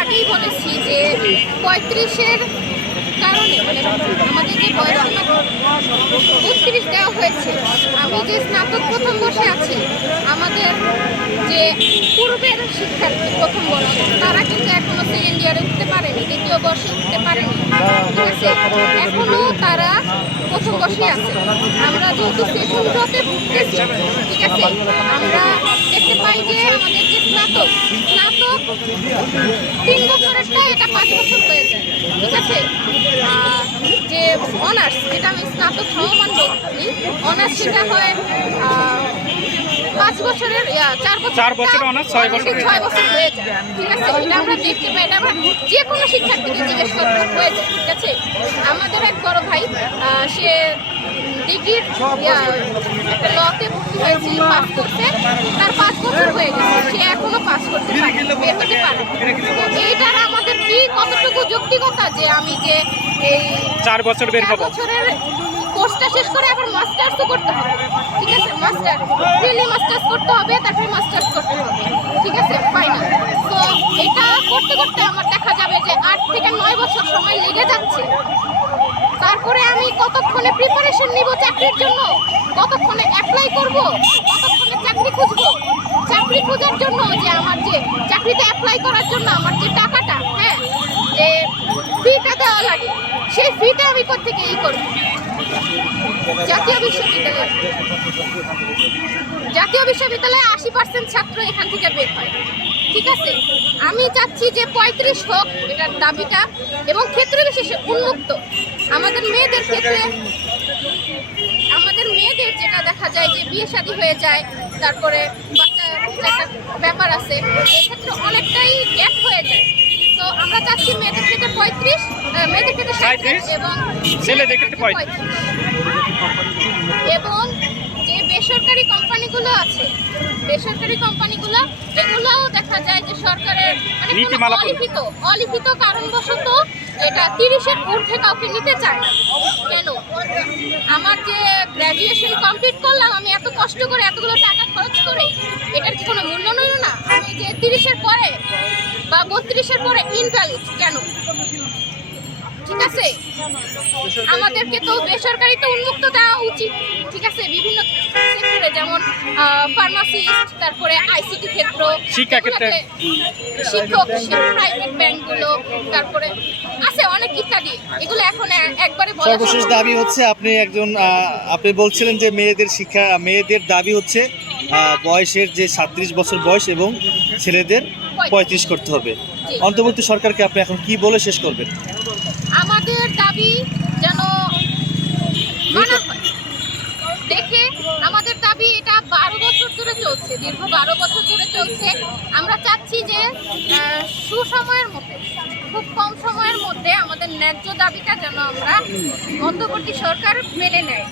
আগেই বলেছি যে পঁয়ত্রিশের কারণে মানে আমাদের যে বত্রিশ দেওয়া হয়েছে, আমি যে স্নাতক প্রথম বর্ষে আছি, আমাদের যে পূর্বের শিক্ষার্থী প্রথম বর্ষ, তারা কিন্তু এখনও সেকেন্ড ইয়ারে উঠতে পারেনি, দ্বিতীয় বর্ষে উঠতে পারেনি। ঠিক আছে? তারা প্রথম বর্ষে আছে। আমরা যেহেতু সেশন ভুগতেছি, ঠিক আছে? আমরা দেখতে পাই যে আমাদের যে স্নাতক তিন বছরেরটা এটা পাঁচ বছর হয়ে যায় ঠিক আছে? যে অনার্স যেটা আমি স্নাতক সমমান বলি অনার্স সেটা হয় পাঁচ বছরের চার বছর চার বছর honours, ছয় বছর ছয় বছর হয়ে যায় ঠিক আছে? এটা আমরা দেখতে পাই এটা আমরা যে কোনো শিক্ষার্থীকে জিজ্ঞেস করতে হয়ে যায় ঠিক আছে? আমাদের এক বড় ভাই সে ডিগ্রির একটা লতে ভর্তি হয়েছে পাস করতে তার পাঁচ বছর হয়ে গেছে। পাস করতে পারে বের হতে পারে তো এইটার আমাদের কি কতটুকু যৌক্তিকতা যে আমি যে এই চার বছর বের হব? বছরের কোর্সটা শেষ করে আবার মাস্টার্সও করতে হবে। ঠিক আছে? মাস্টার। প্রিলি মাস্টার্স করতে হবে তারপরে মাস্টার্স করতে হবে। ঠিক আছে? ফাইনাল তো এটা করতে করতে আমার দেখা যাবে যে আট থেকে নয় বছর সময় লেগে যাচ্ছে। তারপরে আমি কতক্ষণে প্রিপারেশন নিব চাকরির জন্য? কতক্ষণে অ্যাপ্লাই করব? খুঁজবো চাকরি খোঁজার জন্য যে আমার যে চাকরিতে অ্যাপ্লাই করার জন্য আমার যে টাকাটা হ্যাঁ যে ফিটা দেওয়া লাগে, সেই ফিটা আমি কোথেকে ই করব? জাতীয় বিশ্ববিদ্যালয়। জাতীয় বিশ্ববিদ্যালয়ে আশি পার্সেন্ট ছাত্র এখান থেকে বের হয়। ঠিক আছে? আমি চাচ্ছি যে পঁয়ত্রিশ হোক, এটার দাবিটা, এবং ক্ষেত্র বিশেষে উন্মুক্ত। আমাদের মেয়েদের ক্ষেত্রে, আমাদের মেয়েদের যেটা দেখা যায় যে বিয়ে শাদী হয়ে যায়, তারপরে একটা ব্যাপার আছে এক্ষেত্রে অনেকটাই গ্যাপ হয়ে যায়। তো আমরা চাচ্ছি মেয়েদের ক্ষেত্রে পঁয়ত্রিশ মেয়েদের ক্ষেত্রে সাঁত্রিশ এবং ছেলেদের ক্ষেত্রে 35 এবং যে বেসরকারি কোম্পানিগুলো আছে বেসরকারি কোম্পানিগুলো এগুলোও দেখা যায় যে সরকারের মানে। অলিখিত অলিখিত কারণবশত এটা তিরিশের ঊর্ধ্বে কাউকে নিতে চায় না। কেন? আমার যে গ্র্যাজুয়েশন কমপ্লিট করলাম আমি এত কষ্ট করে এতগুলো টাকা খরচ করে বত্রিশের পরে ইনভ্যালিড কেন? ঠিক আছে? আমাদেরকে তো বেসরকারিতে উন্মুক্ত দেওয়া উচিত ঠিক আছে? বিভিন্ন সেক্টরে যেমন ফার্মাসিস্ট তারপরে আইসিটি ক্ষেত্র ক্ষেত্রে। শিক্ষক প্রাইভেট ব্যাংকগুলো তারপরে আছে অনেক ইত্যাদি। এগুলো এখন একবারে সর্বশেষ দাবি হচ্ছে আপনি একজন আপনি বলছিলেন যে মেয়েদের শিক্ষা মেয়েদের দাবি হচ্ছে বয়সের যে সাত্রিশ বছর বয়স এবং ছেলেদের পঁয়ত্রিশ করতে হবে। অন্তর্বর্তী সরকারকে আপনি এখন কি বলে শেষ করবেন? আমাদের দাবি যেন দেখে আমাদের দাবি এটা বারো বছর ধরে চলছে দীর্ঘ বারো বছর ধরে চলছে। আমরা চাচ্ছি যে সুসময়ের মধ্যে খুব কম সময়ের মধ্যে আমাদের ন্যায্য দাবিটা যেন আমরা অন্তর্বর্তী সরকার মেনে নেয়।